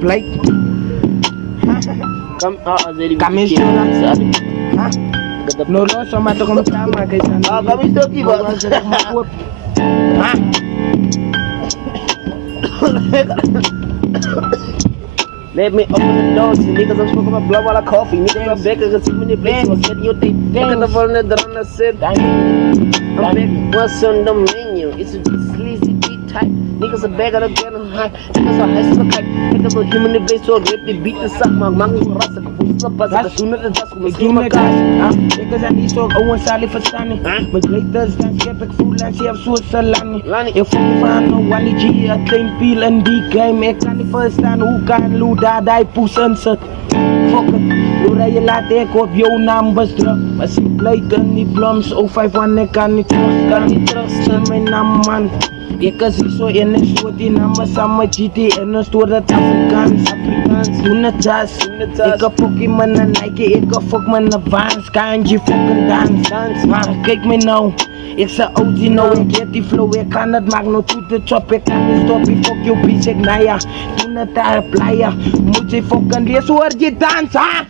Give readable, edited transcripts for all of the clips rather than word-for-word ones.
Blake. Kami no lo sama to kami tama kay san. Kami stoki ba? Let me open the door, see niggas, I'm smoking my blood while I coffee. Niggas, I'm back, I got too many places, I'm setting your tape. Look at the phone that I'm not said. I'm back, what's on the menu? It's a sleazy beat type. Niggas are back, I don't get them high. Niggas are high, so kite. Niggas are human, they play so rip, they beat the suck. My mango, rasa, kapusla, pasa, kasuna, the dust, Doe me gas, niggas aan die zorg, owen zal je verstaan. Mijn glaters, dan schep ik voel en ze heb zo'n salami. Ik voel me van een Wally G, een klein piel en die game. Ik kan niet verstaan hoe kan Lou daar die poes in zit. Fuck it, hoe rij je laat ik op jouw naam besdruk. Maar ze blijken die bloms, 051, ik kan niet terug, stel mijn naam man. Ik is zo in een soort die namen samen GT en een stoor dat Afrikaans. Doen het jas, ik heb Pokémon en Nike, ik heb fuck mijn Vans. Kan je fucking dans, maar kijk me nou. Ik zei OG nou, ik heb die flow, ik kan het maken, no to the chop, ik kan niet stoppen, fuck your bitch, ik naja. Doen het daar, playa, moet je fucking lees, hoor je dans, ha?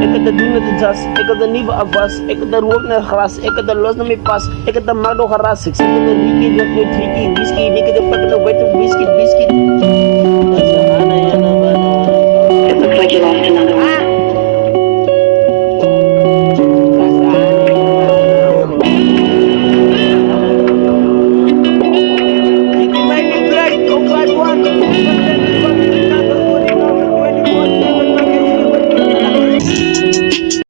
Ik heb de doen met de jas, ik heb de nieuwe afwas, ik heb de rook naar gras, ik heb de los naar mijn pas, ik heb de magno geras, ik zit in de Ricky, whisky, ik heb de fucking witte whisky.